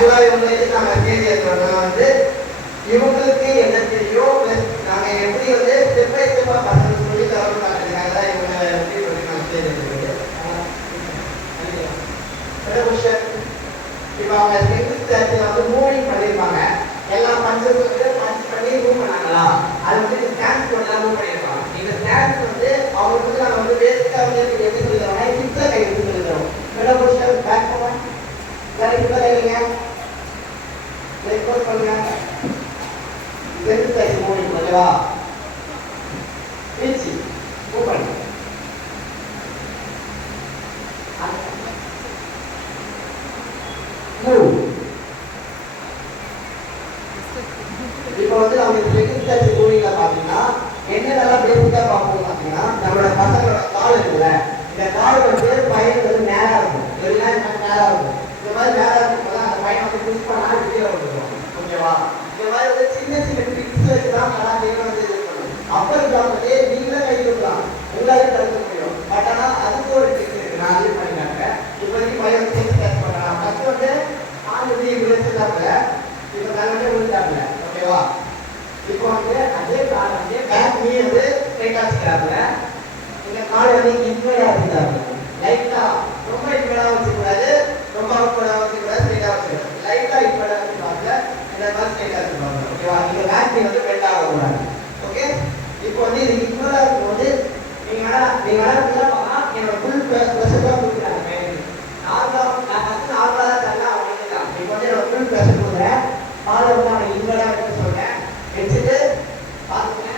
ஆக்சுவலாக இவங்க நாங்கள் தேதி எடுக்கிறோம்னா வந்து இவங்களுக்கு என்ன தெரியும் ப்ளஸ் நாங்கள் எப்படி வந்து ஸ்டெப் பை ஸ்டெப்பாக பசங்க சொல்லி தரணும் காட்டுறதுக்காக தான் இவங்க எப்படி சொல்லி நாங்கள் தேதி எடுக்கிறது. இப்போ அவங்க ஸ்டேஜில் வந்து மூவிங் பண்ணியிருப்பாங்க. எல்லா பஞ்சஸ் வந்து பஞ்ச் பண்ணி மூவ் பண்ணாங்களா அது வந்து ஸ்டான்ஸ் பண்ணி மூவ் பண்ணியிருப்பாங்க. இந்த ஸ்டான்ஸ் வந்து அவங்களுக்கு வந்து நாங்கள் வந்து பேசிக்காக வந்து எப்படி சொல்லி தரோம்னா ஹிப்ஸில் கை எடுத்து சொல்லி தரோம். மிடில் பொசிஷன் பேக் பண்ண வேறு ஹிப்பில் கைங்க லெக் போஸ் பண்ணுங்க. சென்ட் சைஸ் மூவிங் ஓகேவா? வீச்சு மூவ் பண்ணுங்க. இப்போ வந்து நம்ம செகண்ட் மூவிங்ல பாத்தீங்கன்னா என்னென்னலாம் பேசிக்கா பார்ப்போம் பார்த்தீங்கன்னா நம்மளோட பசங்களோட கால் இருக்குல்ல, இந்த கால் வந்து பையன் வந்து நேரா இருக்கும், எல்லாம் நேரா இருக்கும். இந்த மாதிரி நேரா இருக்கும்போது அந்த பையன் வந்து புஷ் பண்ணா வெளியே வந்துடும். ஓகேவா? இந்த மாதிரி வந்து சின்ன சின்ன ட்ரிக்ஸ் வச்சுதான் நல்லா கேட்க வந்து இது பண்ணணும். அப்பர் பிளாக்லயே நீங்களே கை கொடுக்கலாம், உங்களாலே தடுக்க முடியும். பட் ஆனால் அதுக்கு ஒரு ட்ரிக் இருக்கு, நான் இது பண்ணி காட்டுறேன். இப்போதைக்கு பையன் வந்து டெஸ்ட் பண்ணலாம். ஃபர்ஸ்ட் வந்து ஆள் வந்து இப்படி வச்சுட்டாங்க, இப்போ கண்ணே விழுந்தாங்க. ஓகேவா? இப்போ வந்து அதே கால் வந்து பேக் நீ வந்து ஸ்ட்ரைட்டா வச்சுக்கிறாங்க. இந்த கால் வந்து இன்வெர்டா வச்சுக்கிறாங்க. லைட்டா ரொம்ப இன்வெர்டா வச்சுக்கூடாது, ரொம்ப அவுட்வெர்டா வச்சுக்கூடாது, ஸ்ட்ரைட்டா வச்சுக்கிறாங்க. லைட்டா இன்வெர்டா வச்சுக்கிறாங்க, இந்த மாதிரி ஸ்ட்ரைட்டா வச்சுக்கிறாங்க. ஓகேவா? இந்த பேக் நீ வந்து பெண்ட் ஆகக்கூடாது. ஓகே? இப்போ வந்து இது இன்வெர்டா இருக்கும்போது நீங்க பண்ணா என்னோட ஃபுல் ப்ரெஷர் தான் கொடுக்குறாங்க. நார்மலா தரலாம் அவங்க. இப்போ வந்து என்னோட ஃபுல் ப்ரெஷர் கொடுக்குறேன். காலை வந்து அவனை இன்வெர்டா வைக்க சொல்றேன். வச்சுட்டு பார்த்துங்க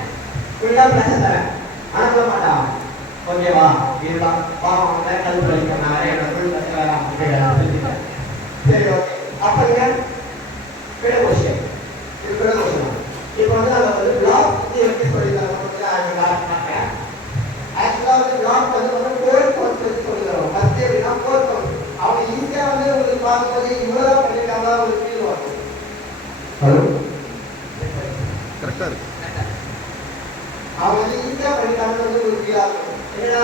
ஃபுல்லா ப்ரெஷர் தரேன், அனுப்ப மாட்டான். ஓகேவா? இதுதான் பாவம் கல் வலிக்க நான் என்னோட ஃபுல் ப்ரெஷர் சொல்லிட்டேன். சரி ஓகே. அப்பங்க பிழை கொஸ்டின் இது பிழை கொஸ்டின். இப்போ வந்து நம்ம வந்து பிளாக் வந்து எப்படி சொல்லித்தரோம் காட்டினாங்க. ஆக்சுவலாக வந்து பிளாக் வந்து கோர் கவுண்ட் வச்சு சொல்லித்தரோம். ஃபர்ஸ்ட் எப்படின்னா கோர் கவுண்ட் அவங்க ஈஸியாக வந்து உங்களுக்கு பார்க்கும்போது இவ்வளோ பண்ணிட்டாங்களா ஒரு ஃபீல் வரும். ஹலோ கரெக்டாக இருக்கு. அவங்க வந்து ஈஸியாக பண்ணிட்டாங்கன்னு வந்து ஒரு ஃபீல் ஆகும். என்னன்னா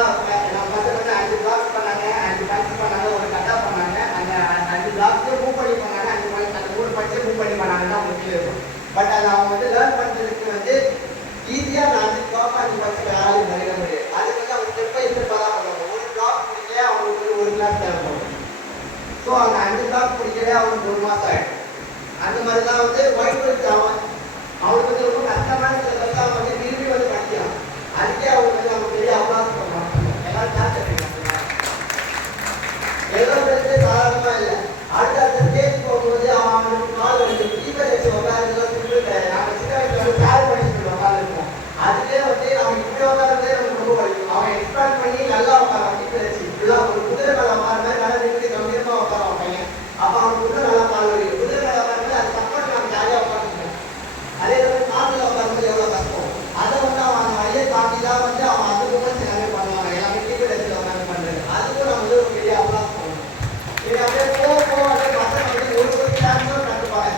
நம்ம பசங்க வந்து 5 பிளாக்ஸ் பண்ணாங்க, 5 பஞ்ச் பண்ணாங்க, ஒரு கட்டா பண்ணாங்க, அந்த 5 பிளாக்ஸே மூவ் பண்ணி பண்ணாங்க, அந்த 3 பஞ்சை மூவ் பண்ணி பண்ணாங்கன்னா அவங்க ஃபீல் இருக்கும். பட் அதை அவங்க வந்து லேர்ன் பண்ணுறதுக்கு வந்து ஈஸியாக நான் 5 பிளாக் 5 பஞ்சு யாராலும் நிறைய முடியும். அதுக்கு வந்து அவங்க ஸ்டெப் பை ஸ்டெப்பாக தான் பண்ணுவாங்க. ஒரு பிளாக் முடிக்கவே அவங்களுக்கு ஒரு கிளாஸ் தேவைப்படும். ஸோ அந்த 5 பிளாக் முடிக்கவே அவங்களுக்கு 1 மாதம் ஆகிடும். அந்த மாதிரி தான் வந்து ஒயிட் பெல்ட் அவங்களுக்கு வந்து ரொம்ப கஷ்டமான சிலபஸ் அவங்க வந்து விரும்பி வந்து படிக்கலாம். அதுக்கே அவங்க வந்து அவங்க பெரிய அவகாசம் பண்ணுவாங்க. எல்லாரும் கிளாஸ் எடுக்கிறாங்க. எல்லோ பெல்ட் சாதாரணமாக இல்லை. அடுத்த ஸ்டேஜ் போகும்போது அவங்களுக்கு கால் வந்து கீப்பர் வச்சு உட்காந்துலாம் சொல்லிட்டு நாங்கள் சின்ன வயசுல வந்து ஷேர் பண்ணிட்டு உட்காந்துருக்கோம். அதுலேயே வந்து அவங்க இப்படி உட்காரதே நமக்கு ரொம்ப படிக்கும். அவன் எக்ஸ்பேண்ட் பண்ணி நல்லா உட்காரான் கீப்பர் வச்சு இப்படிலாம் ஒரு குதிரை மேலே மாற மாதிரி நல்லா நிறுத்தி கம்பீரமாக உட்காரான் பையன். அப்போ அவன் குதிரை நல்லா கால் வலிக்கும். குதிரை மேலே உட்காரும்போது அது சப்போர்ட் நம்ம ஜாலியாக உட்காந்துருக்கோம். அதே மாதிரி காட்டில் உட்காரும்போது எவ்வளோ கஷ்டம். அதை வந்து அவன் அந்த வழியை தாண்டி தான் வந்து அவன் அந்த மூமெண்ட்ஸ் எல்லாமே பண்ணுவாங்க. எல்லாமே கீப்பர் வச்சு உட்காந்து பண்ணுறது. அதுக்கும் நம்ம வந்து ஒரு பெரிய அவகாசம் பண்ணணும். இது அப்படியே போக அப்படியே பசங்க வந்து ஒரு கிளாஸும் கற்றுப்பாங்க.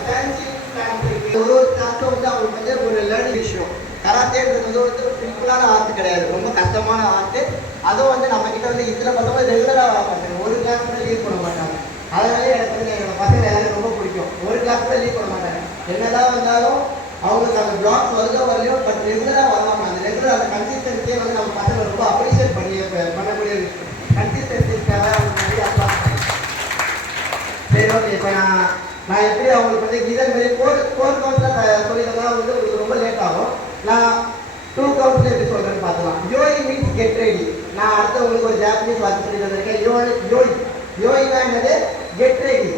ஒரு கிளாஸும் வந்து அவங்களுக்கு வந்து ஒரு லேர்னிங் விஷயம். கராத்தேன்றது வந்து ஒரு சிம்பிளான ஆர்ட் கிடையாது, ரொம்ப கஷ்டமான ஆர்ட். அதுவும் வந்து நம்ம கிட்ட வந்து இத்தனை பசங்க ரெகுலராக பண்ணுறாங்க, ஒரு கிளாஸ் கூட லீவ் பண்ண மாட்டாங்க. அதனால எனக்கு வந்து என்னோட பசங்க எல்லாரும் ரொம்ப பிடிக்கும். ஒரு கிளாஸ் கூட லீவ் பண்ண மாட்டாங்க. என்னதான் வந்தாலும் அவங்களுக்கு அந்த பிளாக்ஸ் வருதோ வரலையோ பட் ரெகுலராக வருவாங்க. அந்த ரெகுலர் அந்த கன்சிஸ்டன்சியே வந்து நம்ம பசங்க ரொம்ப அப்ரிஷியேட் பண்ணக்கூடிய விஷயம். கன்சிஸ்டன்சிக்காக அவங்க நிறைய அப்ளாஸ் பண்ணுவாங்க. சரி ஓகே. இப்போ நான் எப்படி அவங்களுக்கு வந்து இதன் மாதிரி ஃபோர் கவுண்ட்ஸில் சொல்லியிருந்தா வந்து உங்களுக்கு ரொம்ப லேட் ஆகும். நான் 2 கவுண்ட்ஸில் எப்படி சொல்கிறேன்னு பார்த்துக்கலாம். யோய் மீன்ஸ் கெட் ரெடி. நான் அடுத்து உங்களுக்கு ஒரு ஜாப்பனீஸ் வார்த்தை சொல்லி தந்திருக்கேன். யோயினா என்னது? Get ready.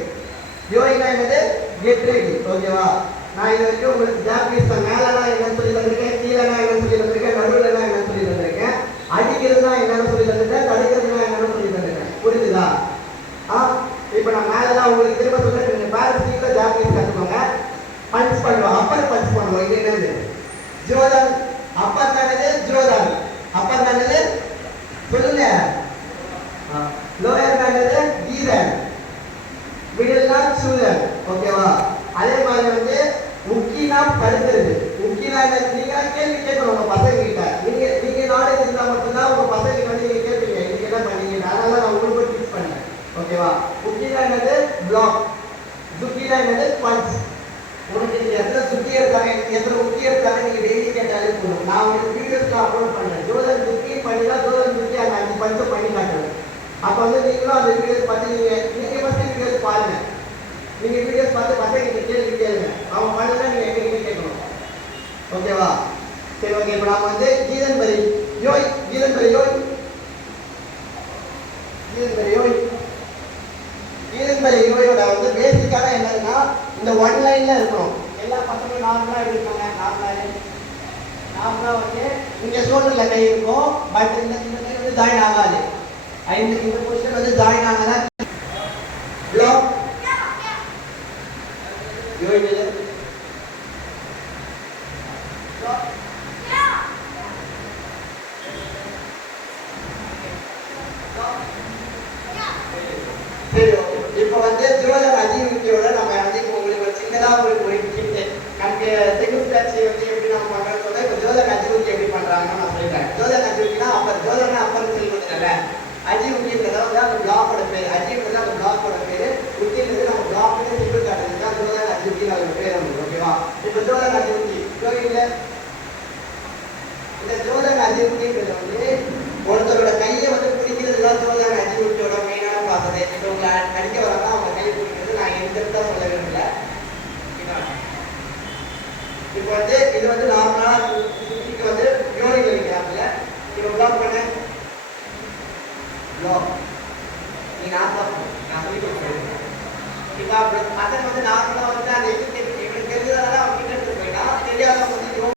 யோயினா என்னது? Get ready. ஓகேவா? நான் இது வரைக்கும் உங்களுக்கு ஜாப்பனீஸ் மேலனா என்னன்னு சொல்லி தந்திருக்கேன், கீழனா என்னன்னு சொல்லி தந்திருக்கேன், நடுவுலனா என்னன்னு சொல்லி தந்திருக்கேன், அடிக்கிறதுனா என்னன்னு சொல்லி தந்திருக்கேன், தடுக்கிறதுனா என்னன்னு சொல்லி தந்திருக்கேன். புரிஞ்சுதா? இப்போ நான் மேலதான் உங்களுக்கு திரும்ப சொல்றேன். நீங்க பேரண்ட்ஸ் ஜாப்பனீஸ் கற்றுக்கோங்க. பஞ்ச் பண்ணுவோம், அப்பர் பஞ்ச் பண்ணுவோம். இது என்னது? ஜோதான். அப்பர் தானது? ஜோதான். அப்பர் தானது? சொல்லுங்க. லோயர் தானது? கீரன். மிடில்னா சூழல். ஓகேவா? அதே மாதிரி வந்து உக்கினா படுத்துறது. உக்கினா நீங்க கேள்வி கேட்கணும் உங்க பசங்க கிட்ட. நீங்க நாலேஜ் இருந்தா மட்டும்தான் உங்க பசங்க வந்து நீங்க கேட்பீங்க இன்னைக்கு என்ன பண்ணீங்க. அதனால நான் உங்களுக்கு டீச் பண்ணேன். ஓகேவா? உக்கினா என்னது? பிளாக். சுக்கினா என்னது பல்ஸ். உனக்கு எத்தனை சுத்தி இருக்காங்க எத்தனை முக்கிய இருக்காங்க நீங்க டெய்லி கேட்டாலே போதும். நான் உங்களுக்கு வீடியோஸ்ல அப்லோட் பண்ணேன். ஜோதன் சுத்தி பண்ணினா ஜோதன் சுத்தி அந்த 5 பல்ஸ் பண்ணி காட்டுவேன். அப்ப வந்து நீங்களும் அந்த வீடியோஸ் பார்த்து நீங்க ஃபர்ஸ்ட் வீடியோஸ் பாருங்க. நீங்க வீடியோஸ் பார்த்து நீங்க கேள்வி கேளுங்க. அவங்க பண்ணா நீங்க எங்க கேட்கணும். ஓகேவா? சரி ஓகே. இப்போ நாம வந்து கீதன்பரி யோய் கீதன்பரி யோய் கீதன்பரி யோயோட வந்து பேசிக்கான என்னன்னா இந்த ஒன் லைன்ல இருக்கணும். எல்லா பசங்களும் நார்மலா இருக்காங்க. நார்மலா வந்து இங்க ஷோல்டர்ல கை இருக்கும். பட் இந்த கை வந்து ஜாயின் ஆகாது. இந்த பொசிஷன் வந்து ஜாயின் ஆகாத ப்ளாக் யோய்